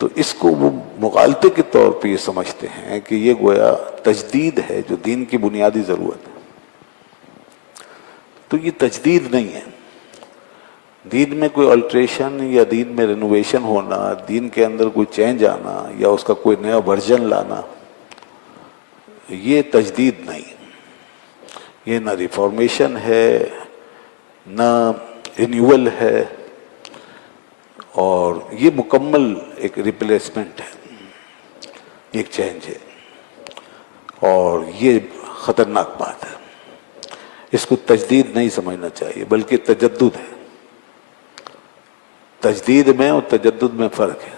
تو اس کو وہ مغالطے کے طور پہ یہ سمجھتے ہیں کہ یہ گویا تجدید ہے جو دین کی بنیادی ضرورت ہے. تو یہ تجدید نہیں ہے. دین میں کوئی الٹریشن یا دین میں رینوویشن ہونا، دین کے اندر کوئی چینج آنا یا اس کا کوئی نیا ورژن لانا، یہ تجدید نہیں. یہ نہ ریفارمیشن ہے، نہ رینیول ہے، اور یہ مکمل ایک ریپلیسمنٹ ہے، ایک چینج ہے، اور یہ خطرناک بات ہے. اس کو تجدید نہیں سمجھنا چاہیے بلکہ تجدد ہے. تجدید میں اور تجدد میں فرق ہے.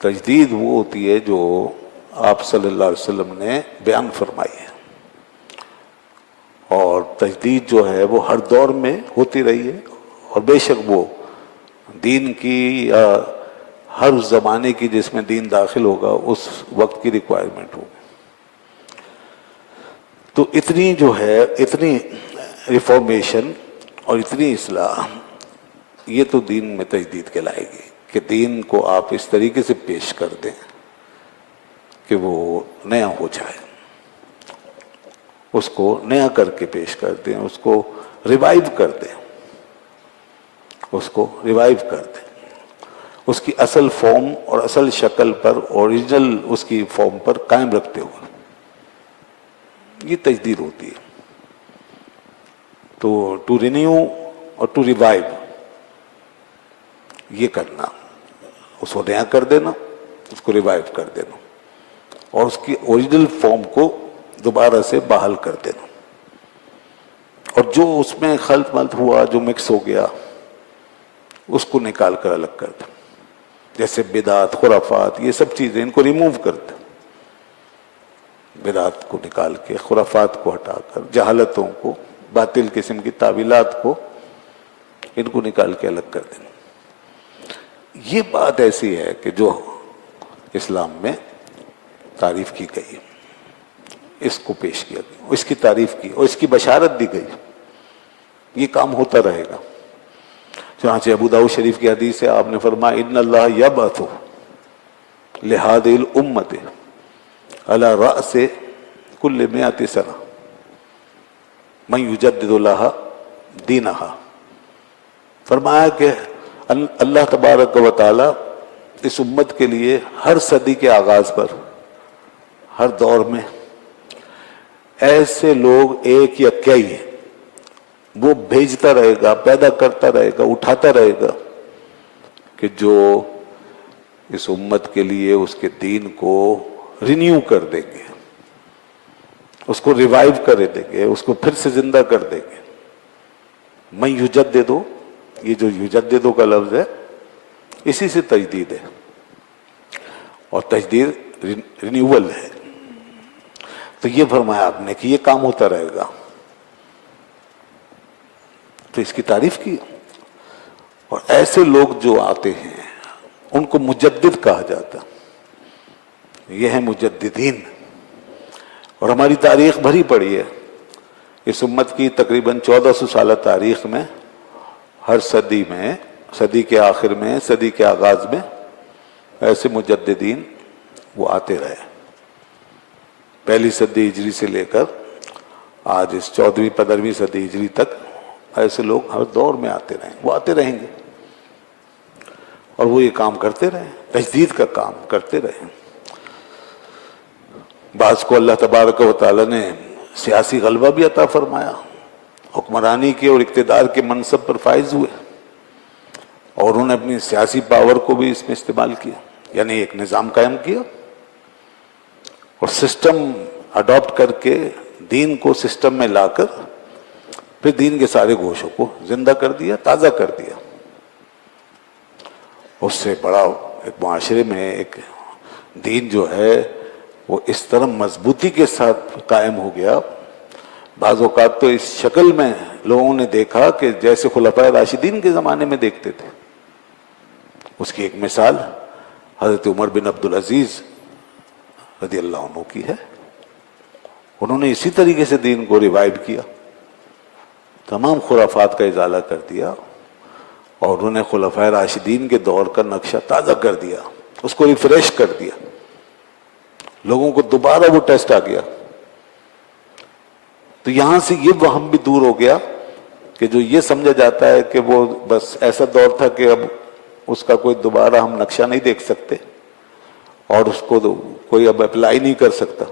تجدید وہ ہوتی ہے جو آپ صلی اللہ علیہ وسلم نے بیان فرمائی ہے، اور تجدید جو ہے وہ ہر دور میں ہوتی رہی ہے، اور بے شک وہ دین کی یا ہر زمانے کی جس میں دین داخل ہوگا اس وقت کی ریکوائرمنٹ ہوگی. تو اتنی جو ہے، اتنی ریفارمیشن اور اتنی اصلاح، یہ تو دین میں تجدید کہلائے گی کہ دین کو آپ اس طریقے سے پیش کر دیں کہ وہ نیا ہو جائے، اس کو نیا کر کے پیش کر دیں، اس کو ریوائیو کر دیں، اس کو ریوائیو کر دیں، اس کی اصل فارم اور اصل شکل پر، اوریجنل اس کی فارم پر قائم رکھتے ہوئے. یہ تجدید ہوتی ہے. تو ٹو رینیو اور ٹو ریوائیو، یہ کرنا، اس کو نیا کر دینا، اس کو ریوائیو کر دینا، اور اس کی اوریجنل فارم کو دوبارہ سے بحال کر دینا. اور جو اس میں خلط ملط ہوا، جو مکس ہو گیا، اس کو نکال کر الگ کر دیں. جیسے بدعات، خرافات، یہ سب چیزیں، ان کو ریموو کر دیں. بدعات کو نکال کے، خرافات کو ہٹا کر، جہالتوں کو، باطل قسم کی تعویلات کو، ان کو نکال کے الگ کر دیں. یہ بات ایسی ہے کہ جو اسلام میں تعریف کی گئی، اس کو پیش کیا گیا، اس کی تعریف کی اور اس کی بشارت دی گئی. یہ کام ہوتا رہے گا. چنانچہ ابو داؤد شریف کی حدیث ہے، آپ نے فرمایا ان اللہ یبعث لہذه الامۃ علی رأس کل 100 سنہ من یجدد لها دینہا. فرمایا کہ اللہ تبارک و تعالی اس امت کے لیے ہر صدی کے آغاز پر، ہر دور میں ایسے لوگ ایک یا کئی وہ بھیجتا رہے گا، پیدا کرتا رہے گا، اٹھاتا رہے گا کہ جو اس امت کے لیے اس کے دین کو رینیو کر دیں گے، اس کو ریوائیو کر دیں گے، اس کو پھر سے زندہ کر دیں گے. میں یجددو، یہ جو یجددو کا لفظ ہے اسی سے تجدید ہے، اور تجدید رینیول ہے. تو یہ فرمایا آپ نے کہ یہ کام ہوتا رہے گا. تو اس کی تعریف کی. اور ایسے لوگ جو آتے ہیں ان کو مجدد کہا جاتا. یہ ہے مجددین. اور ہماری تاریخ بھری پڑی ہے اس امت کی. تقریباً 1400 سالہ تاریخ میں ہر صدی میں، صدی کے آخر میں، صدی کے آغاز میں ایسے مجددین وہ آتے رہے. پہلی صدی ہجری سے لے کر آج اس 14ویں 15ویں صدی ہجری تک ایسے لوگ ہر دور میں آتے رہے، وہ آتے رہیں گے، اور وہ یہ کام کرتے رہے، تجدید کا کام کرتے رہے. بعض کو اللہ تبارک و تعالی نے سیاسی غلبہ بھی عطا فرمایا، حکمرانی کے اور اقتدار کے منصب پر فائز ہوئے، اور انہوں نے اپنی سیاسی پاور کو بھی اس میں استعمال کیا. یعنی ایک نظام قائم کیا اور سسٹم اڈاپٹ کر کے دین کو سسٹم میں لا کر پھر دین کے سارے گوشوں کو زندہ کر دیا، تازہ کر دیا. اس سے بڑا ایک معاشرے میں ایک دین جو ہے وہ اس طرح مضبوطی کے ساتھ قائم ہو گیا. بعض اوقات تو اس شکل میں لوگوں نے دیکھا کہ جیسے خلفائے راشدین کے زمانے میں دیکھتے تھے. اس کی ایک مثال حضرت عمر بن عبدالعزیز رضی اللہ عنہ کی ہے. انہوں نے اسی طریقے سے دین کو ریوائیو کیا، تمام خرافات کا ازالہ کر دیا اور انہوں نے خلفائے راشدین کے دور کا نقشہ تازہ کر دیا، اس کو ریفریش کر دیا، لوگوں کو دوبارہ وہ ٹیسٹ آ گیا. تو یہاں سے یہ وہم بھی دور ہو گیا کہ جو یہ سمجھا جاتا ہے کہ وہ بس ایسا دور تھا کہ اب اس کا کوئی دوبارہ ہم نقشہ نہیں دیکھ سکتے اور اس کو کوئی اب اپلائی نہیں کر سکتا،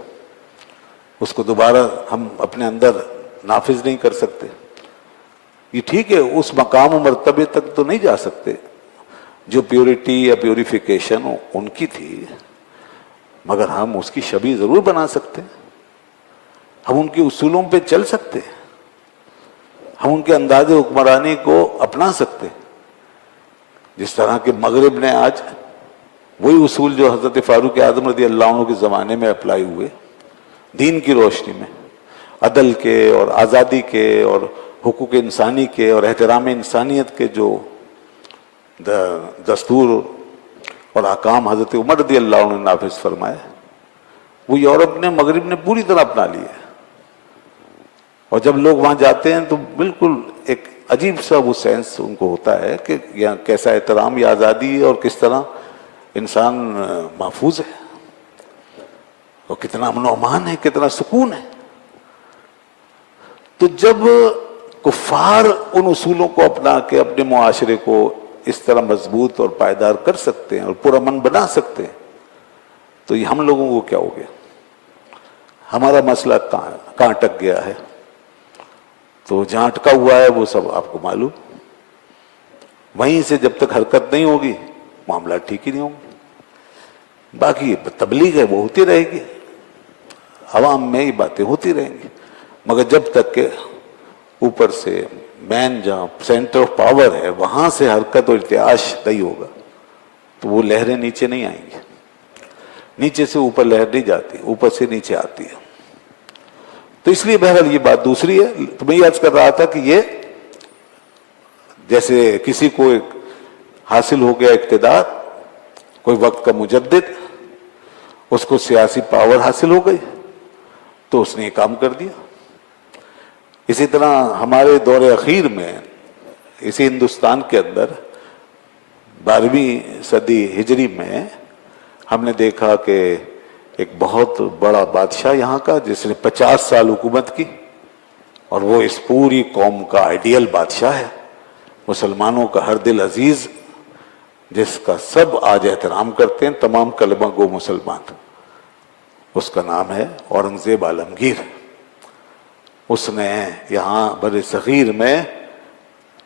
اس کو دوبارہ ہم اپنے اندر نافذ نہیں کر سکتے. یہ ٹھیک ہے، اس مقام و مرتبے تک تو نہیں جا سکتے جو پیورٹی یا پیوریفیکیشن ان کی تھی، مگر ہم اس کی شبیہ ضرور بنا سکتے ہیں، ہم ان کے اصولوں پہ چل سکتے ہیں، ہم ان کے انداز حکمرانی کو اپنا سکتے ہیں. جس طرح کہ مغرب نے آج وہی اصول جو حضرت فاروق اعظم رضی اللہ عنہ کے زمانے میں اپلائی ہوئے، دین کی روشنی میں، عدل کے اور آزادی کے اور حقوق انسانی کے اور احترام انسانیت کے جو دستور اور احکام حضرت عمر رضی اللہ عنہ نے نافذ فرمائے، وہ یورپ نے، مغرب نے پوری طرح اپنا لیے. اور جب لوگ وہاں جاتے ہیں تو بالکل ایک عجیب سا وہ سینس ان کو ہوتا ہے کہ یہاں کیسا احترام یا آزادی ہے اور کس طرح انسان محفوظ ہے اور کتنا امن و امان ہے، کتنا سکون ہے. تو جب کفار ان اصولوں کو اپنا کے اپنے معاشرے کو اس طرح مضبوط اور پائیدار کر سکتے ہیں اور پرامن بنا سکتے ہیں، تو یہ ہم لوگوں کو کیا ہو گیا؟ ہمارا مسئلہ کہاں اٹک گیا ہے؟ تو جہاں اٹکا ہوا ہے وہ سب آپ کو معلوم. وہیں سے جب تک حرکت نہیں ہوگی معاملہ ٹھیک ہی نہیں ہوں گے. باقی تبلیغ ہے وہ ہوتی رہے گی، عوام میں یہ باتیں ہوتی رہیں گی، مگر جب تک کہ اوپر سے مین جہاں سینٹر آف پاور ہے وہاں سے حرکت اور ارتعاش نہیں ہوگا تو وہ لہریں نیچے نہیں آئیں گی. نیچے سے اوپر لہر نہیں جاتی، اوپر سے نیچے آتی ہے. تو اس لیے بہرحال یہ بات دوسری ہے. تو میں یہ عرض کر رہا تھا کہ یہ جیسے کسی کو حاصل ہو گیا اقتدار، کوئی وقت کا مجدد، اس کو سیاسی پاور حاصل ہو گئی تو اس نے یہ کام کر دیا. اسی طرح ہمارے دور اخیر میں اسی ہندوستان کے اندر 12ویں صدی ہجری میں ہم نے دیکھا کہ ایک بہت بڑا بادشاہ یہاں کا جس نے 50 سال حکومت کی، اور وہ اس پوری قوم کا آئیڈیل بادشاہ ہے، مسلمانوں کا ہر دل عزیز، جس کا سب آج احترام کرتے ہیں، تمام کلمہ گو مسلمان. اس کا نام ہے اورنگزیب عالمگیر. اس نے یہاں بر صغیر میں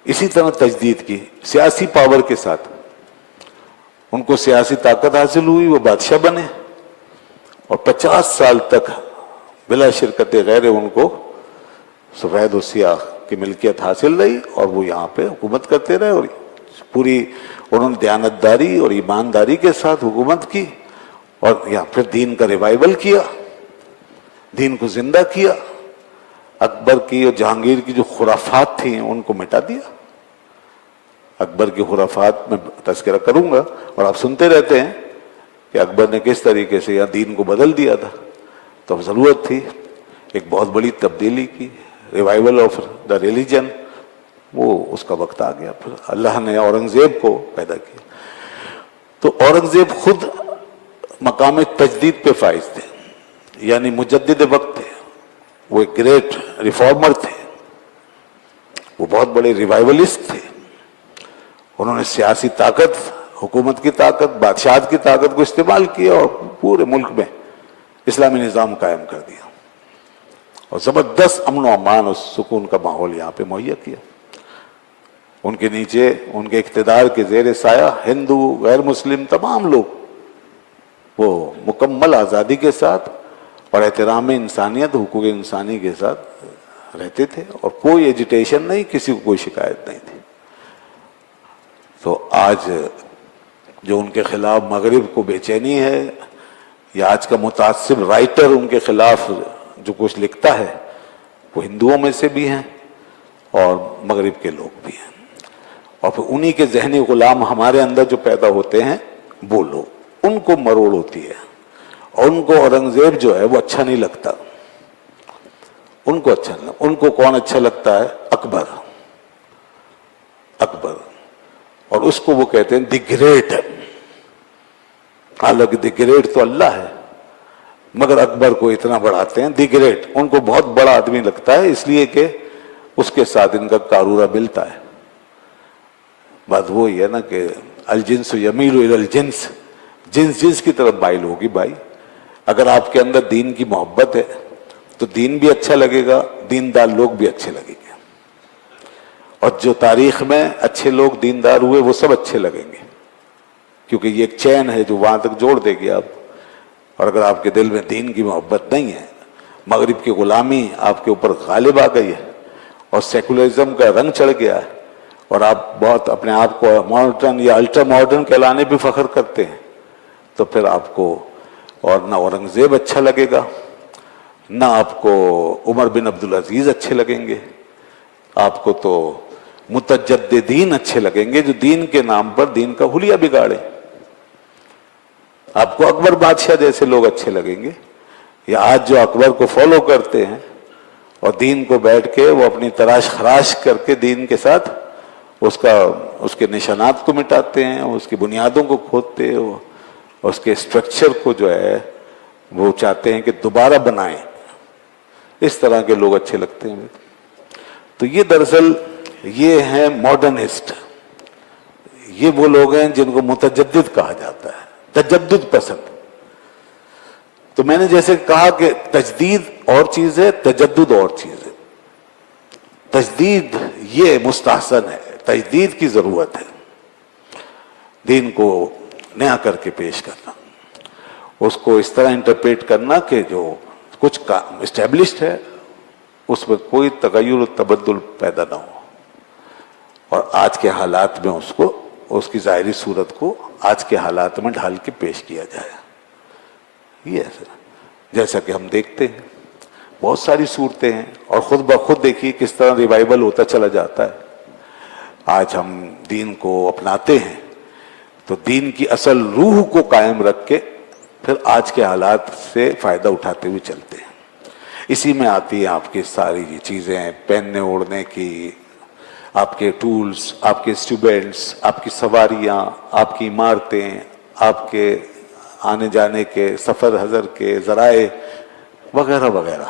اسی طرح تجدید کی سیاسی پاور کے ساتھ. ان کو سیاسی طاقت حاصل ہوئی، وہ بادشاہ بنے، اور 50 سال تک بلا شرکت غیر ان کو سفید و سیاہ کی ملکیت حاصل رہی، اور وہ یہاں پہ حکومت کرتے رہے، اور پوری انہوں نے دیانتداری اور ایمانداری کے ساتھ حکومت کی، اور یہاں پھر دین کا ریوائول کیا، دین کو زندہ کیا. اکبر کی اور جہانگیر کی جو خرافات تھیں ان کو مٹا دیا. اکبر کی خرافات میں تذکرہ کروں گا، اور آپ سنتے رہتے ہیں کہ اکبر نے کس طریقے سے یہاں دین کو بدل دیا تھا. تو اب ضرورت تھی ایک بہت بڑی تبدیلی کی، ریوائول آف دا ریلیجن. وہ اس کا وقت آ گیا، پھر اللہ نے اورنگزیب کو پیدا کیا. تو اورنگزیب خود مقام تجدید پہ فائز تھے، یعنی مجدد وقت تھے. وہ ایک گریٹ ریفارمر تھے، وہ بہت بڑے ریوائولسٹ تھے. انہوں نے سیاسی طاقت، حکومت کی طاقت، بادشاہت کی طاقت کو استعمال کیا اور پورے ملک میں اسلامی نظام قائم کر دیا، اور زبردست امن و امان اور سکون کا ماحول یہاں پہ مہیا کیا. ان کے نیچے، ان کے اقتدار کے زیر سایہ ہندو، غیر مسلم تمام لوگ وہ مکمل آزادی کے ساتھ اور احترام انسانیت، حقوق انسانی کے ساتھ رہتے تھے، اور کوئی ایجیٹیشن نہیں، کسی کو کوئی شکایت نہیں تھی. تو آج جو ان کے خلاف مغرب کو بے چینی ہے، یا آج کا متعصب رائٹر ان کے خلاف جو کچھ لکھتا ہے، وہ ہندوؤں میں سے بھی ہیں اور مغرب کے لوگ بھی ہیں. اور پھر انہی کے ذہنی غلام ہمارے اندر جو پیدا ہوتے ہیں، وہ لوگ، ان کو مروڑ ہوتی ہے، اور ان کو اورنگزیب جو ہے وہ اچھا نہیں لگتا. ان کو اچھا نہیں، ان کو کون اچھا لگتا ہے؟ اکبر. اکبر اور اس کو وہ کہتے ہیں دی گریٹ. حالانکہ دی گریٹ تو اللہ ہے، مگر اکبر کو اتنا بڑھاتے ہیں دی گریٹ. ان کو بہت بڑا آدمی لگتا ہے اس لیے کہ اس کے ساتھ ان کا کارورا ملتا ہے. بات وہی ہے نا کہ الجنس یمیل الی الجنس، جنس جنس کی طرف مائل ہوگی بھائی. اگر آپ کے اندر دین کی محبت ہے تو دین بھی اچھا لگے گا، دیندار لوگ بھی اچھے لگیں گے. اور جو تاریخ میں اچھے لوگ دیندار ہوئے وہ سب اچھے لگیں گے، کیونکہ یہ ایک چین ہے جو وہاں تک جوڑ دے گی آپ. اور اگر آپ کے دل میں دین کی محبت نہیں ہے، مغرب کی غلامی آپ کے اوپر غالب آ گئی ہے اور سیکولرزم کا رنگ چڑھ گیا ہے اور آپ بہت اپنے آپ کو ماڈرن یا الٹرا ماڈرن کہلانے پہ فخر کرتے ہیں، تو پھر آپ کو اور نہ اورنگزیب اچھا لگے گا، نہ آپ کو عمر بن عبدالعزیز اچھے لگیں گے. آپ کو تو متجددین اچھے لگیں گے جو دین کے نام پر دین کا حلیہ بگاڑے. آپ کو اکبر بادشاہ جیسے لوگ اچھے لگیں گے، یا آج جو اکبر کو فالو کرتے ہیں اور دین کو بیٹھ کے وہ اپنی تراش خراش کر کے دین کے ساتھ اس کے نشانات کو مٹاتے ہیں، اس کی بنیادوں کو کھودتے ہیں، اس کے اسٹرکچر کو جو ہے وہ چاہتے ہیں کہ دوبارہ بنائیں. اس طرح کے لوگ اچھے لگتے ہیں. تو یہ دراصل یہ ہیں ماڈرنسٹ. یہ وہ لوگ ہیں جن کو متجدد کہا جاتا ہے، تجدد پسند. تو میں نے جیسے کہا کہ تجدید اور چیز ہے، تجدد اور چیز ہے. تجدید یہ مستحسن ہے، تجدید کی ضرورت ہے. دین کو نیا کر کے پیش کرنا، اس کو اس طرح انٹرپریٹ کرنا کہ جو کچھ اسٹیبلشڈ ہے اس میں کوئی تغیر و تبدل پیدا نہ ہو، اور آج کے حالات میں اس کی ظاہری صورت کو آج کے حالات میں ڈھال کے پیش کیا جائے. یہ ہے جیسا کہ ہم دیکھتے ہیں بہت ساری صورتیں ہیں، اور خود بخود دیکھیے کس طرح ریوائول ہوتا چلا جاتا ہے. آج ہم دین کو اپناتے ہیں تو دین کی اصل روح کو قائم رکھ کے پھر آج کے حالات سے فائدہ اٹھاتے ہوئے چلتے ہیں. اسی میں آتی ہیں آپ کی ساری چیزیں، پہننے اوڑھنے کی، آپ کے ٹولز، آپ کے اسٹوڈنٹس، آپ کی سواریاں، آپ کی عمارتیں، آپ کے آنے جانے کے سفر حضر کے ذرائع وغیرہ وغیرہ.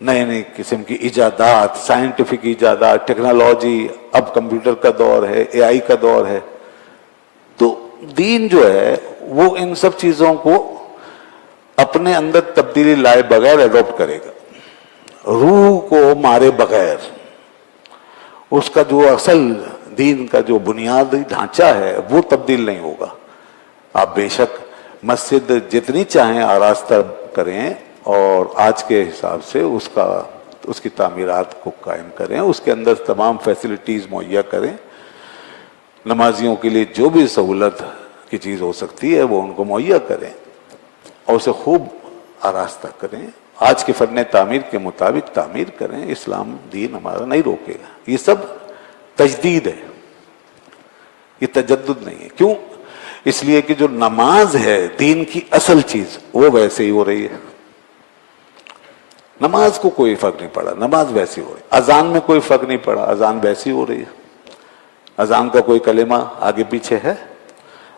نئے نئے قسم کی ایجادات، سائنٹیفک ایجادات، ٹیکنالوجی، اب کمپیوٹر کا دور ہے، اے آئی کا دور ہے. تو دین جو ہے وہ ان سب چیزوں کو اپنے اندر تبدیلی لائے بغیر ایڈاپٹ کرے گا. روح کو مارے بغیر اس کا جو اصل دین کا جو بنیادی ڈھانچہ ہے وہ تبدیل نہیں ہوگا. آپ بے شک مسجد جتنی چاہیں آراستہ کریں اور آج کے حساب سے اس کی تعمیرات کو قائم کریں، اس کے اندر تمام فیسلٹیز مہیا کریں، نمازیوں کے لیے جو بھی سہولت کی چیز ہو سکتی ہے وہ ان کو مہیا کریں اور اسے خوب آراستہ کریں. آج کے فن تعمیر کے مطابق تعمیر کریں. اسلام دین ہمارا نہیں روکے گا. یہ سب تجدید ہے، یہ تجدد نہیں ہے. کیوں؟ اس لیے کہ جو نماز ہے دین کی اصل چیز وہ ویسے ہی ہو رہی ہے. نماز کو کوئی فرق نہیں پڑا، نماز ویسی ہو رہی ہے. اذان میں کوئی فرق نہیں پڑا، اذان ویسی ہو رہی ہے. اذان کا کوئی کلمہ آگے پیچھے ہے؟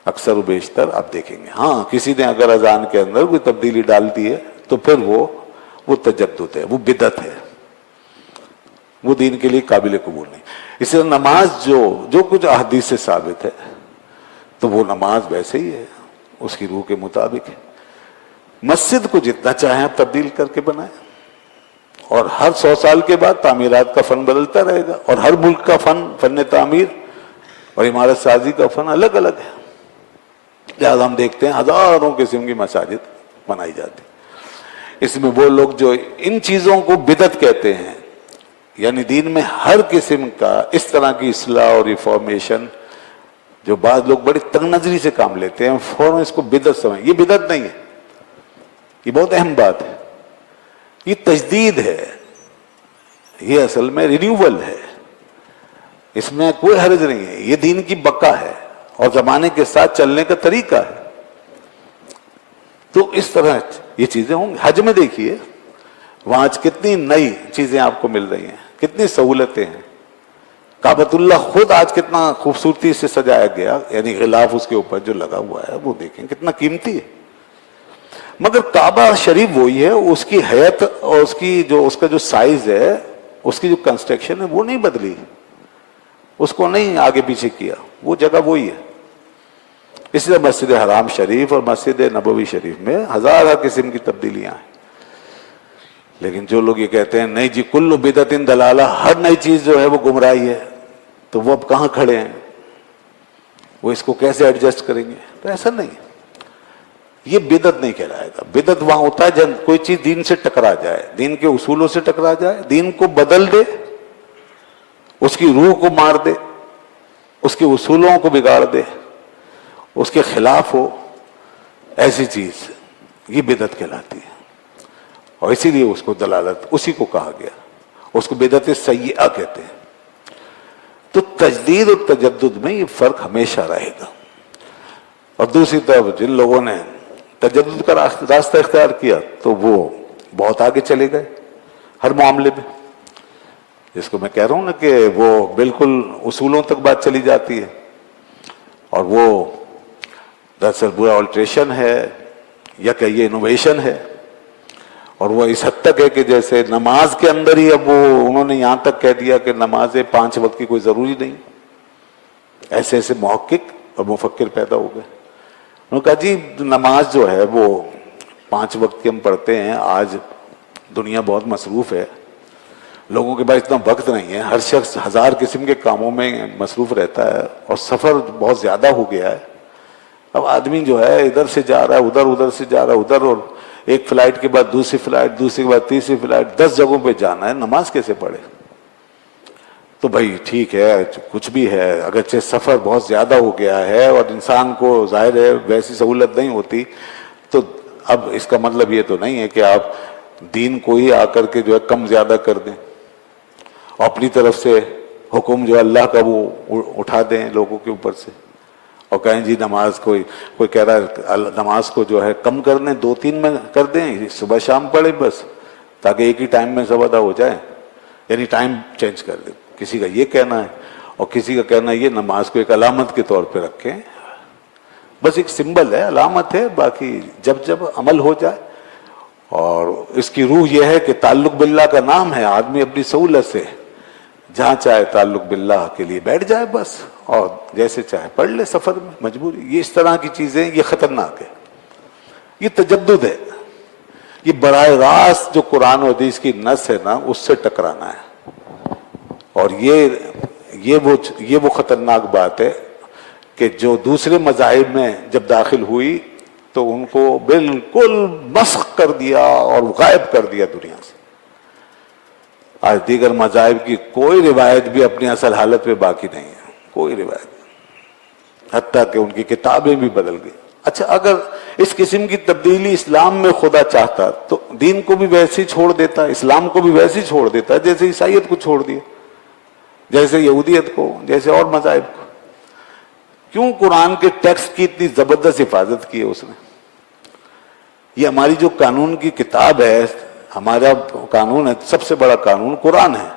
اکثر و بیشتر آپ دیکھیں گے. ہاں کسی نے اگر اذان کے اندر کوئی تبدیلی ڈال دی ہے تو پھر وہ تجدد ہے، وہ بدعت ہے، وہ دین کے لیے قابل قبول نہیں. اس طرح نماز جو کچھ احادیث سے ثابت ہے تو وہ نماز ویسے ہی ہے، اس کی روح کے مطابق ہے. مسجد کو جتنا چاہیں آپ تبدیل کر کے بنائیں، اور ہر 100 سال کے بعد تعمیرات کا فن بدلتا رہے گا، اور ہر ملک کا فن تعمیر اور عمارت سازی کا فن الگ الگ ہے. لہٰذا ہم دیکھتے ہیں ہزاروں قسم کی مساجد بنائی جاتی. اس میں وہ لوگ جو ان چیزوں کو بدعت کہتے ہیں، یعنی دین میں ہر قسم کا اس طرح کی اصلاح اور ریفارمیشن، جو بعض لوگ بڑی تنگ نظری سے کام لیتے ہیں، فوراً اس کو بدعت سمجھیں. یہ بدعت نہیں ہے، یہ بہت اہم بات ہے. یہ تجدید ہے، یہ اصل میں رینیول ہے. اس میں کوئی حرج نہیں ہے. یہ دین کی بقا ہے اور زمانے کے ساتھ چلنے کا طریقہ ہے. تو اس طرح یہ چیزیں ہوں گی. حج میں دیکھیے وہاں آج کتنی نئی چیزیں آپ کو مل رہی ہیں، کتنی سہولتیں ہیں. کعبۃ اللہ خود آج کتنا خوبصورتی سے سجایا گیا، یعنی غلاف اس کے اوپر جو لگا ہوا ہے وہ دیکھیں کتنا قیمتی ہے. مگر کعبہ شریف وہی ہے، اس کی حیت اور اس کا جو سائز ہے، اس کی جو کنسٹرکشن ہے وہ نہیں بدلی، اس کو نہیں آگے پیچھے کیا، وہ جگہ وہی ہے. اس لیے مسجد حرام شریف اور مسجد نبوی شریف میں ہزارہ قسم کی تبدیلیاں ہیں. لیکن جو لوگ یہ کہتے ہیں نہیں جی کل بدعت دلالہ، ہر نئی چیز جو ہے وہ گمراہی ہے، تو وہ اب کہاں کھڑے ہیں، وہ اس کو کیسے ایڈجسٹ کریں گے؟ تو ایسا نہیں، یہ بدعت نہیں کہلائے گا. بدعت وہاں ہوتا ہے جب کوئی چیز دین سے ٹکرا جائے، دین کے اصولوں سے ٹکرا جائے، دین کو بدل دے، اس کی روح کو مار دے، اس کے اصولوں کو بگاڑ دے، اس کے خلاف ہو، ایسی چیز یہ بدعت کہلاتی ہے. اور اسی لیے اس کو دلالت اسی کو کہا گیا، اس کو بدعت سیئہ کہتے ہیں. تو تجدید اور تجدد میں یہ فرق ہمیشہ رہے گا. اور دوسری طرف جن لوگوں نے تجدد کا راستہ اختیار کیا تو وہ بہت آگے چلے گئے ہر معاملے میں. جس کو میں کہہ رہا ہوں نا کہ وہ بالکل اصولوں تک بات چلی جاتی ہے، اور وہ دراصل برا آلٹریشن ہے یا کہ یہ انوویشن ہے. اور وہ اس حد تک ہے کہ جیسے نماز کے اندر ہی اب وہ انہوں نے یہاں تک کہہ دیا کہ نماز 5 وقت کی کوئی ضروری نہیں. ایسے ایسے محقق اور مفکر پیدا ہو گئے. انہوں نے کہا جی نماز جو ہے وہ 5 وقت کی ہم پڑھتے ہیں. آج دنیا بہت مصروف ہے، لوگوں کے پاس اتنا وقت نہیں ہے، ہر شخص 1000 قسم کے کاموں میں مصروف رہتا ہے، اور سفر بہت زیادہ ہو گیا ہے. اب آدمی جو ہے ادھر سے جا رہا ہے ادھر سے جا رہا ہے ادھر، اور ایک فلائٹ کے بعد دوسری فلائٹ، دوسری کے بعد تیسری فلائٹ، 10 جگہوں پہ جانا ہے، نماز کیسے پڑھے؟ تو بھائی ٹھیک ہے کچھ بھی ہے، اگرچہ سفر بہت زیادہ ہو گیا ہے اور انسان کو ظاہر ہے ویسی سہولت نہیں ہوتی، تو اب اس کا مطلب یہ تو نہیں ہے کہ آپ دین کو ہی آ کر کے جو ہے کم زیادہ کر دیں، اور اپنی طرف سے حکم جو اللہ کا وہ اٹھا دیں لوگوں کے اوپر سے، اور کہیں جی نماز کوئی کہہ رہا ہے نماز کو جو ہے کم کر دیں، 2-3 میں کر دیں، صبح شام پڑھیں بس، تاکہ ایک ہی ٹائم میں سب ادا ہو جائے، یعنی ٹائم چینج کر دیں. کسی کا یہ کہنا ہے، اور کسی کا کہنا ہے یہ نماز کو ایک علامت کے طور پہ رکھیں، بس ایک سمبل ہے، علامت ہے، باقی جب عمل ہو جائے. اور اس کی روح یہ ہے کہ تعلق باللہ کا نام ہے، آدمی اپنی سہولت سے جہاں چاہے تعلق باللہ کے لیے بیٹھ جائے بس، اور جیسے چاہے پڑھ لے سفر میں، مجبوری. یہ اس طرح کی چیزیں یہ خطرناک ہے، یہ تجدد ہے، یہ براہ راست جو قرآن و حدیث کی نص ہے نا اس سے ٹکرانا ہے. اور یہ وہ خطرناک بات ہے کہ جو دوسرے مذاہب میں جب داخل ہوئی تو ان کو بالکل مسخ کر دیا اور غائب کر دیا دنیا سے. آج دیگر مذاہب کی کوئی روایت بھی اپنی اصل حالت پہ باقی نہیں ہے، کوئی روایت، حتیٰ کہ ان کی کتابیں بھی بدل گئی. اچھا اگر اس قسم کی تبدیلی اسلام میں خدا چاہتا تو دین کو بھی ویسے ہی چھوڑ دیتا، اسلام کو بھی ویسے ہی چھوڑ دیتا جیسے عیسائیت کو چھوڑ دیا، جیسے یہودیت کو، جیسے اور مذاہب کو. کیوں قرآن کے ٹیکسٹ کی اتنی زبردست حفاظت کی ہے اس نے؟ یہ ہماری جو قانون کی کتاب ہے، ہمارا قانون ہے، سب سے بڑا قانون قرآن ہے.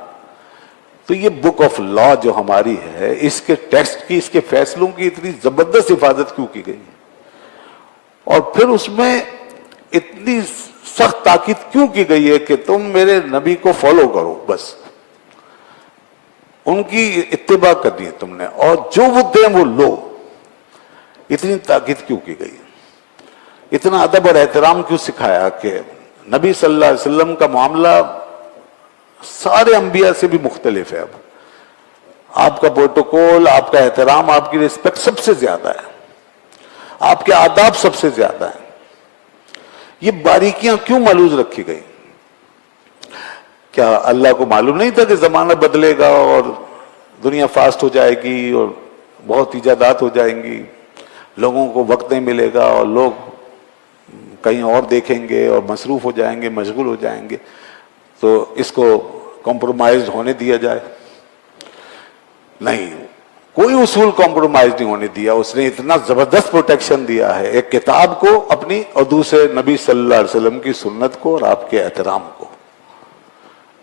تو یہ بک آف لا جو ہماری ہے، اس کے ٹیکسٹ کی، اس کے فیصلوں کی اتنی زبردست حفاظت کیوں کی گئی؟ اور پھر اس میں اتنی سخت تاکید کیوں کی گئی ہے کہ تم میرے نبی کو فالو کرو، بس ان کی اتباع کرنی ہے تم نے، اور جو وہ دیں وہ لو. اتنی تاکید کیوں کی گئی؟ اتنا ادب اور احترام کیوں سکھایا کہ نبی صلی اللہ علیہ وسلم کا معاملہ سارے انبیاء سے بھی مختلف ہے. اب آپ کا پروٹوکول، آپ کا احترام، آپ کی رسپیکٹ سب سے زیادہ ہے، آپ کے آداب سب سے زیادہ ہیں. یہ باریکیاں کیوں ملحوظ رکھی گئی؟ کیا اللہ کو معلوم نہیں تھا کہ زمانہ بدلے گا اور دنیا فاسٹ ہو جائے گی اور بہت ایجادات ہو جائیں گی، لوگوں کو وقت نہیں ملے گا اور لوگ کہیں اور دیکھیں گے اور مصروف ہو جائیں گے، مشغول ہو جائیں گے، تو اس کو کمپرومائز ہونے دیا جائے؟ نہیں، کوئی اصول کمپرومائز نہیں ہونے دیا. اس نے اتنا زبردست پروٹیکشن دیا ہے ایک کتاب کو اپنی، اور دوسرے نبی صلی اللہ علیہ وسلم کی سنت کو اور آپ کے احترام کو.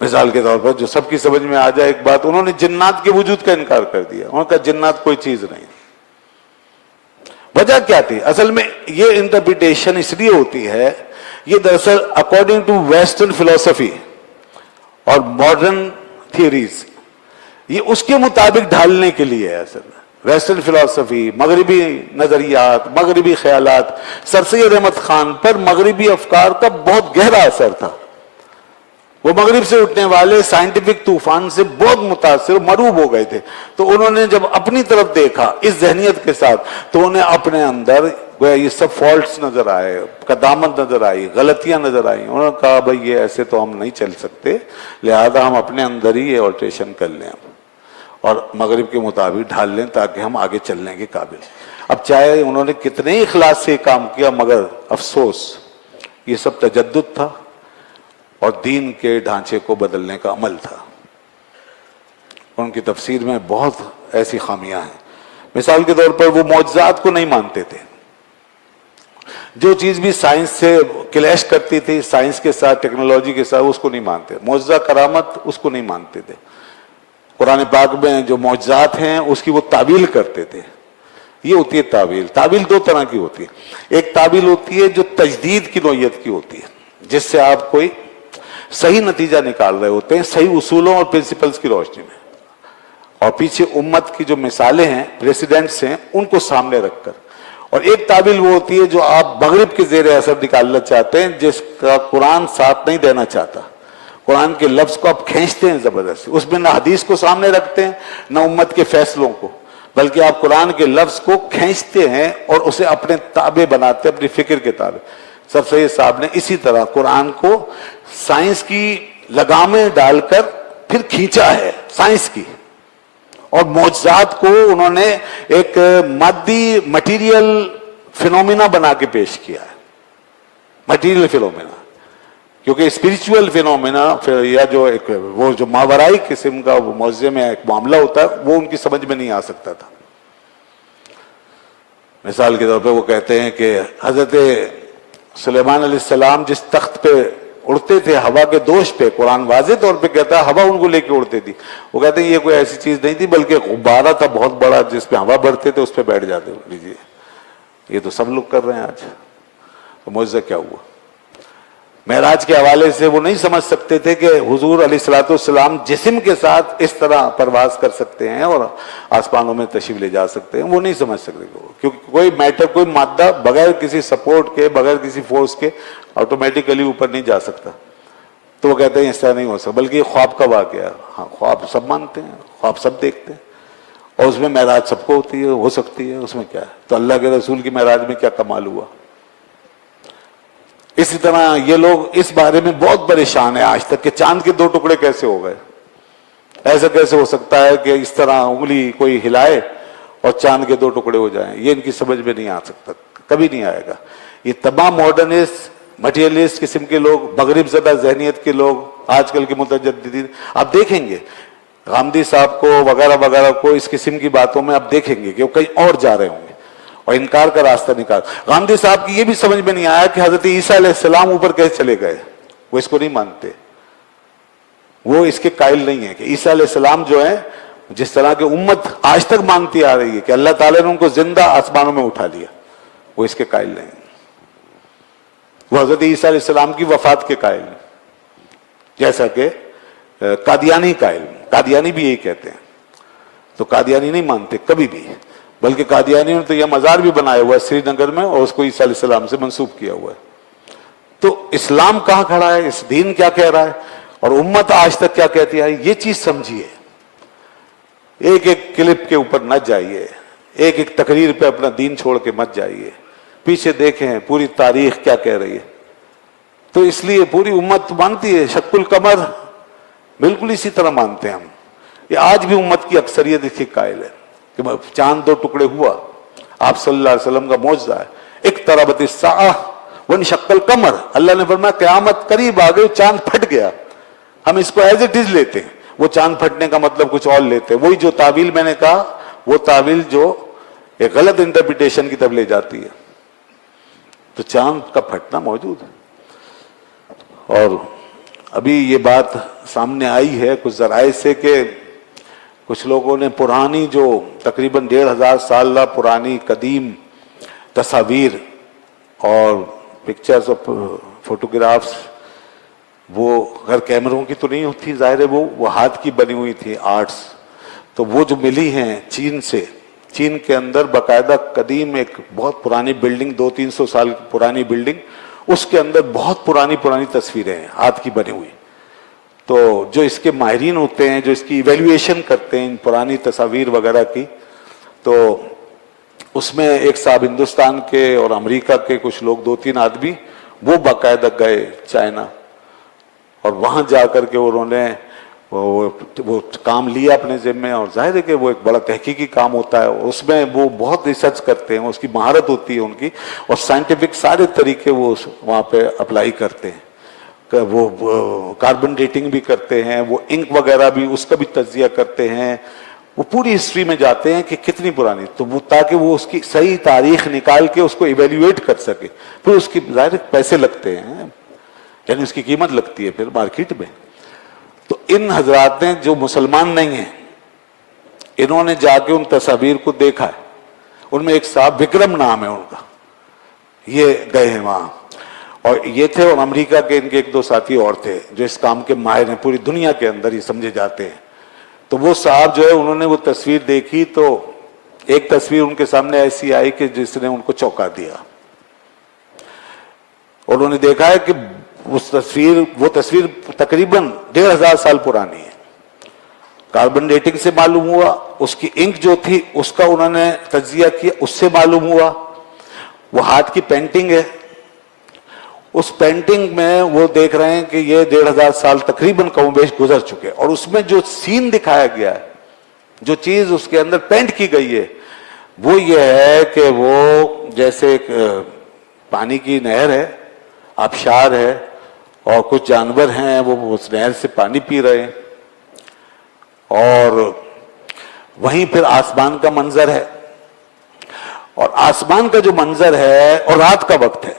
مثال کے طور پر جو سب کی سمجھ میں آ جائے ایک بات، انہوں نے جنات کے وجود کا انکار کر دیا، انہوں نے کہا جنات کوئی چیز نہیں۔ وجہ کیا تھی؟ اصل میں یہ انٹرپریٹیشن اس لیے ہوتی ہے، یہ دراصل اکارڈنگ ٹو ویسٹرن فلسفی اور ماڈرن تھیوریز، یہ اس کے مطابق ڈھالنے کے لیے ہے۔ اصل میں ویسٹرن فلسفی، مغربی نظریات، مغربی خیالات، سر سید احمد خان پر مغربی افکار کا بہت گہرا اثر تھا۔ وہ مغرب سے اٹھنے والے سائنٹیفک طوفان سے بہت متاثر مرعوب ہو گئے تھے، تو انہوں نے جب اپنی طرف دیکھا اس ذہنیت کے ساتھ، تو انہیں اپنے اندر گویا یہ سب فالٹس نظر آئے، قدامت نظر آئی، غلطیاں نظر آئیں۔ انہوں نے کہا بھائی یہ ایسے تو ہم نہیں چل سکتے، لہذا ہم اپنے اندر ہی یہ آلٹریشن کر لیں اور مغرب کے مطابق ڈھال لیں تاکہ ہم آگے چلنے کے قابل۔ اب چاہے انہوں نے کتنے ہی اخلاص سے کام کیا، مگر افسوس یہ سب تجدد تھا اور دین کے ڈھانچے کو بدلنے کا عمل تھا۔ ان کی تفسیر میں بہت ایسی خامیاں ہیں۔ مثال کے طور پر وہ معجزات کو نہیں مانتے تھے، جو چیز بھی سائنس سے کلیش کرتی تھی، سائنس کے ساتھ، ٹیکنالوجی کے ساتھ، اس کو نہیں مانتے۔ معجزہ کرامت اس کو نہیں مانتے تھے۔ قرآن پاک میں جو معجزات ہیں اس کی وہ تعویل کرتے تھے۔ یہ ہوتی ہے تعویل۔ تعویل دو طرح کی ہوتی ہے، ایک تعویل ہوتی ہے جو تجدید کی نوعیت کی ہوتی ہے، جس سے آپ کوئی صحیح نتیجہ نکال رہے ہوتے ہیں صحیح اصولوں اور پرنسپلز کی روشنی میں، اور پیچھے امت کی جو مثالیں ہیں، پریسیڈنٹس ہیں، ان کو سامنے رکھ کر۔ اور ایک تعویل وہ ہوتی ہے جو آپ مغرب کے زیر اثر نکالنا چاہتے ہیں، جس کا قرآن ساتھ نہیں دینا چاہتا۔ قرآن کے لفظ کو آپ کھینچتے ہیں زبردستی، اس میں نہ حدیث کو سامنے رکھتے ہیں نہ امت کے فیصلوں کو، بلکہ آپ قرآن کے لفظ کو کھینچتے ہیں اور اسے اپنے تابع بناتے ہیں، اپنی فکر کے تابع۔ سر سید صاحب نے اسی طرح قرآن کو سائنس کی لگامیں ڈال کر پھر کھینچا ہے، سائنس کی، اور معجزات کو انہوں نے ایک مادی مٹیریل فینومینا بنا کے پیش کیا ہے، مٹیریل فینومینا، کیونکہ اسپریچول فینومینا یا جو ایک وہ جو ماورائی قسم کا وہ معجزے میں ایک معاملہ ہوتا ہے، وہ ان کی سمجھ میں نہیں آ سکتا تھا۔ مثال کے طور پہ وہ کہتے ہیں کہ حضرت سلیمان علیہ السلام جس تخت پہ اڑتے تھے ہوا کے دوش پہ، قرآن واضح طور پہ کہتا ہے ہوا ان کو لے کے اڑتے تھی۔ وہ کہتے ہیں یہ کوئی ایسی چیز نہیں تھی، بلکہ غبارہ تھا بہت بڑا جس پہ ہوا بھرتے تھے، اس پہ بیٹھ جاتے۔ لیجیے یہ تو سب لوگ کر رہے ہیں آج، تو معجزہ کیا ہوا؟ معراج کے حوالے سے وہ نہیں سمجھ سکتے تھے کہ حضور علیہ الصلوۃ والسلام جسم کے ساتھ اس طرح پرواز کر سکتے ہیں اور آسمانوں میں تشریف لے جا سکتے ہیں، وہ نہیں سمجھ سکتے، کیونکہ کوئی میٹر، کوئی مادہ بغیر کسی سپورٹ کے، بغیر کسی فورس کے آٹومیٹیکلی اوپر نہیں جا سکتا۔ تو وہ کہتے ہیں اس طرح نہیں ہو سکتا، بلکہ یہ خواب کا واقعہ ہے۔ ہاں، خواب سب مانتے ہیں، خواب سب دیکھتے ہیں، اور اس میں معراج سب کو ہوتی ہے، ہو سکتی ہے، اس میں کیا ہے؟ تو اللہ کے رسول کی معراج میں کیا کمال ہوا؟ اسی طرح یہ لوگ اس بارے میں بہت پریشان ہیں آج تک کہ چاند کے 2 ٹکڑے کیسے ہو گئے، ایسا کیسے ہو سکتا ہے کہ اس طرح انگلی کوئی ہلائے اور چاند کے 2 ٹکڑے ہو جائیں؟ یہ ان کی سمجھ میں نہیں آ سکتا، کبھی نہیں آئے گا۔ یہ تمام ماڈرنسٹ، مٹیریلسٹ قسم کے لوگ، مغرب زدہ ذہنیت کے لوگ، آج کل کے متجددین، آپ دیکھیں گے غامدی صاحب کو وغیرہ وغیرہ کو اس قسم کی باتوں میں آپ دیکھیں گے کہ وہ کہیں اور جا رہے ہوں گے اور انکار کا راستہ نکال۔ غامدی صاحب کی یہ بھی سمجھ میں نہیں آیا کہ حضرت عیسیٰ علیہ السلام اوپر کیسے چلے گئے، وہ اس کو نہیں مانتے، وہ اس کے قائل نہیں ہیں کہ عیسیٰ علیہ السلام جو ہے، جس طرح کہ امت آج تک مانتی آ رہی ہے کہ اللہ تعالیٰ نے ان کو زندہ آسمانوں میں اٹھا لیا، وہ اس کے قائل نہیں ہیں۔ وہ حضرت عیسیٰ علیہ السلام کی وفات کے قائل ہیں، جیسا کہ قادیانی قائل، قادیانی بھی یہی کہتے ہیں۔ تو قادیانی نہیں مانتے کبھی بھی، بلکہ قادیانیوں نے تو یہ مزار بھی بنایا ہوا ہے سری نگر میں، اور اس کو عیسیٰ علیہ السلام سے منسوب کیا ہوا ہے۔ تو اسلام کہاں کھڑا ہے، اس دین کیا کہہ رہا ہے، اور امت آج تک کیا کہتی ہے، یہ چیز سمجھیے۔ ایک ایک کلپ کے اوپر نہ جائیے، ایک ایک تقریر پہ اپنا دین چھوڑ کے مت جائیے، پیچھے دیکھیں پوری تاریخ کیا کہہ رہی ہے۔ تو اس لیے پوری امت مانتی ہے، شق القمر بالکل اسی طرح مانتے ہیں ہم۔ یہ آج بھی امت کی اکثریت اس کی قائل ہے کہ چاند 2 ٹکڑے ہوا، آپ صلی اللہ علیہ وسلم کا معجزہ ہے۔ اقتربت الساعہ وانشق القمر، اللہ نے فرمایا قیامت قریب آ گئی، چاند پھٹ گیا۔ ہم اس کو ایز اٹ از لیتے ہیں، وہ چاند پھٹنے کا مطلب کچھ اور لیتے ہیں۔ وہی جو تعویل میں نے کہا، وہ تعویل جو ایک غلط انٹرپریٹیشن کی طرف لے جاتی ہے۔ تو چاند کا پھٹنا موجود ہے، اور ابھی یہ بات سامنے آئی ہے کچھ ذرائع سے کہ کچھ لوگوں نے پرانی جو تقریباً 1500 سال پرانی قدیم تصاویر اور پکچرز اور فوٹوگرافس، وہ غیر کیمروں کی تو نہیں ہوتی ظاہر ہے، وہ ہاتھ کی بنی ہوئی تھی آرٹس، تو وہ جو ملی ہیں چین سے، چین کے اندر باقاعدہ قدیم ایک بہت پرانی بلڈنگ، 200-300 سال پرانی بلڈنگ، اس کے اندر بہت پرانی تصویریں ہیں ہاتھ کی بنی ہوئی. تو جو اس کے ماہرین ہوتے ہیں، جو اس کی ایویلیویشن کرتے ہیں ان پرانی تصاویر وغیرہ کی، تو اس میں ایک صاحب ہندوستان کے اور امریکہ کے کچھ لوگ 2-3 آدمی وہ باقاعدہ گئے چائنا، اور وہاں جا کر کے انہوں نے وہ کام لیا اپنے ذمے، اور ظاہر ہے کہ وہ ایک بڑا تحقیقی کام ہوتا ہے، اس میں وہ بہت ریسرچ کرتے ہیں، اس کی مہارت ہوتی ہے ان کی، اور سائنٹیفک سارے طریقے وہ وہاں پہ اپلائی کرتے ہیں، وہ کاربن ڈیٹنگ بھی کرتے ہیں، وہ انک وغیرہ بھی اس کا بھی تجزیہ کرتے ہیں، وہ پوری ہسٹری میں جاتے ہیں کہ کتنی پرانی، تو وہ تاکہ وہ اس کی صحیح تاریخ نکال کے اس کو ایویلیویٹ کر سکے. پھر اس کی ظاہر پیسے لگتے ہیں، یعنی اس کی قیمت لگتی ہے پھر مارکیٹ میں. تو ان حضرات نے جو مسلمان نہیں ہیں، انہوں نے جا کے ان تصاویر کو دیکھا ہے. ان میں ایک صاحب وکرم نام ہے ان کا، یہ گئے ہیں وہاں، اور یہ تھے، اور امریکہ کے ان کے 1-2 ساتھی اور تھے جو اس کام کے ماہر ہیں، پوری دنیا کے اندر یہ سمجھے جاتے ہیں. تو وہ صاحب جو ہے انہوں نے وہ تصویر دیکھی، تو ایک تصویر ان کے سامنے ایسی آئی کہ جس نے ان کو چونکا دیا. انہوں نے دیکھا ہے کہ وہ تصویر تقریباً 1500 سال پرانی ہے. کاربن ڈیٹنگ سے معلوم ہوا، اس کی انک جو تھی اس کا انہوں نے تجزیہ کیا، اس سے معلوم ہوا وہ ہاتھ کی پینٹنگ ہے. اس پینٹنگ میں وہ دیکھ رہے ہیں کہ یہ 1500 سال تقریباً کم و بیش گزر چکے، اور اس میں جو سین دکھایا گیا ہے، جو چیز اس کے اندر پینٹ کی گئی ہے، وہ یہ ہے کہ وہ جیسے ایک پانی کی نہر ہے، آبشار ہے، اور کچھ جانور ہیں وہ اس نہر سے پانی پی رہے ہیں، اور وہیں پھر آسمان کا منظر ہے، اور آسمان کا جو منظر ہے، اور رات کا وقت ہے،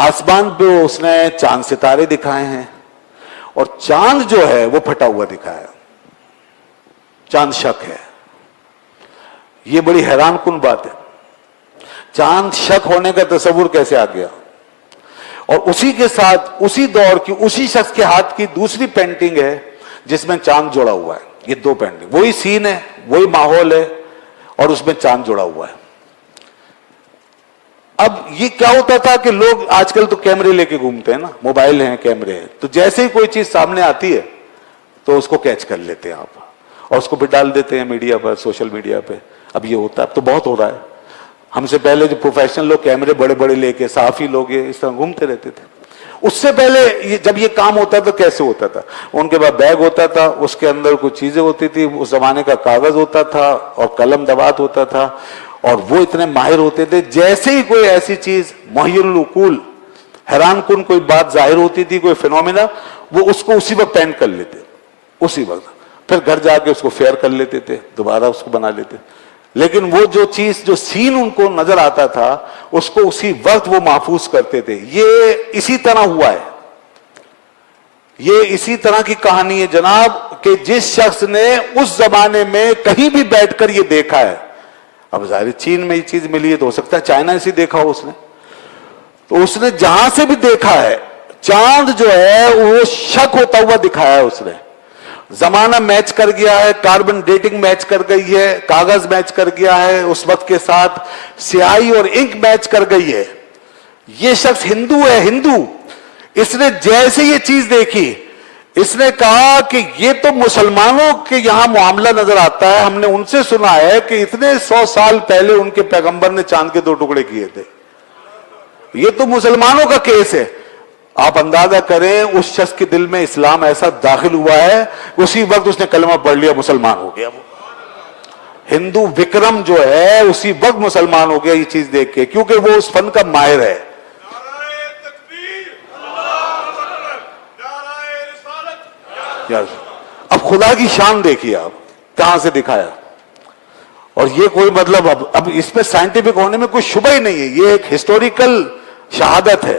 آسمان پہ اس نے چاند ستارے دکھائے ہیں، اور چاند جو ہے وہ پھٹا ہوا دکھایا، چاند شک ہے. یہ بڑی حیران کن بات ہے، چاند شک ہونے کا تصور کیسے آ گیا؟ اور اسی کے ساتھ اسی دور کی اسی شخص کے ہاتھ کی دوسری پینٹنگ ہے جس میں چاند جڑا ہوا ہے. یہ 2 پینٹنگ، وہی سین ہے، وہی ماحول ہے، اور اس میں چاند جڑا ہوا ہے. اب یہ کیا ہوتا تھا کہ لوگ آج کل تو کیمرے لے کے گھومتے ہیں نا، موبائل ہیں، کیمرے ہیں، تو جیسے ہی کوئی چیز سامنے آتی ہے تو اس کو کیچ کر لیتے ہیں آپ، اور اس کو پھر ڈال دیتے ہیں میڈیا پر، سوشل میڈیا پہ. اب یہ ہوتا ہے، اب تو بہت ہو رہا ہے. ہم سے پہلے جو پروفیشنل لوگ کیمرے بڑے بڑے لے کے، صحافی لوگ اس طرح گھومتے رہتے تھے. اس سے پہلے جب یہ کام ہوتا تھا کیسے ہوتا تھا؟ ان کے پاس بیگ ہوتا تھا، اس کے اندر کچھ چیزیں ہوتی تھی، اس زمانے کا کاغذ ہوتا تھا اور قلم دوات ہوتا تھا، اور وہ اتنے ماہر ہوتے تھے، جیسے ہی کوئی ایسی چیز محیر العقول، حیران کن کوئی بات ظاہر ہوتی تھی، کوئی فینومینا، وہ اس کو اسی وقت پینٹ کر لیتے، اسی وقت. پھر گھر جا کے اس کو فیئر کر لیتے تھے، دوبارہ اس کو بنا لیتے. لیکن وہ جو چیز، جو سین ان کو نظر آتا تھا، اس کو اسی وقت وہ محفوظ کرتے تھے. یہ اسی طرح ہوا ہے، یہ اسی طرح کی کہانی ہے جناب، کہ جس شخص نے اس زمانے میں کہیں بھی بیٹھ کر یہ دیکھا ہے. اب ظاہر چین میں یہ چیز ملی ہے، تو ہو سکتا ہے چائنا سے دیکھا ہو اس نے، تو اس نے جہاں سے بھی دیکھا ہے، چاند جو ہے وہ شک ہوتا ہوا دکھایا ہے. اس نے زمانہ میچ کر گیا ہے، کاربن ڈیٹنگ میچ کر گئی ہے، کاغذ میچ کر گیا ہے، اس وقت کے ساتھ سیاہی اور انک میچ کر گئی ہے. یہ شخص ہندو ہے، ہندو. اس نے جیسے یہ چیز دیکھی، اس نے کہا کہ یہ تو مسلمانوں کے یہاں معاملہ نظر آتا ہے، ہم نے ان سے سنا ہے کہ اتنے 100 سال پہلے ان کے پیغمبر نے چاند کے 2 ٹکڑے کیے تھے، یہ تو مسلمانوں کا کیس ہے. آپ اندازہ کریں اس شخص کے دل میں اسلام ایسا داخل ہوا ہے، اسی وقت اس نے کلمہ پڑھ لیا، مسلمان ہو گیا. وہ ہندو وکرم جو ہے اسی وقت مسلمان ہو گیا یہ چیز دیکھ کے، کیونکہ وہ اس فن کا ماہر ہے. اب خدا کی شان دیکھیے آپ کہاں سے دکھایا. اور یہ کوئی مطلب اب اس میں سائنٹیفک ہونے میں کوئی شبہ ہی نہیں ہے، یہ ایک ہسٹوریکل شہادت ہے.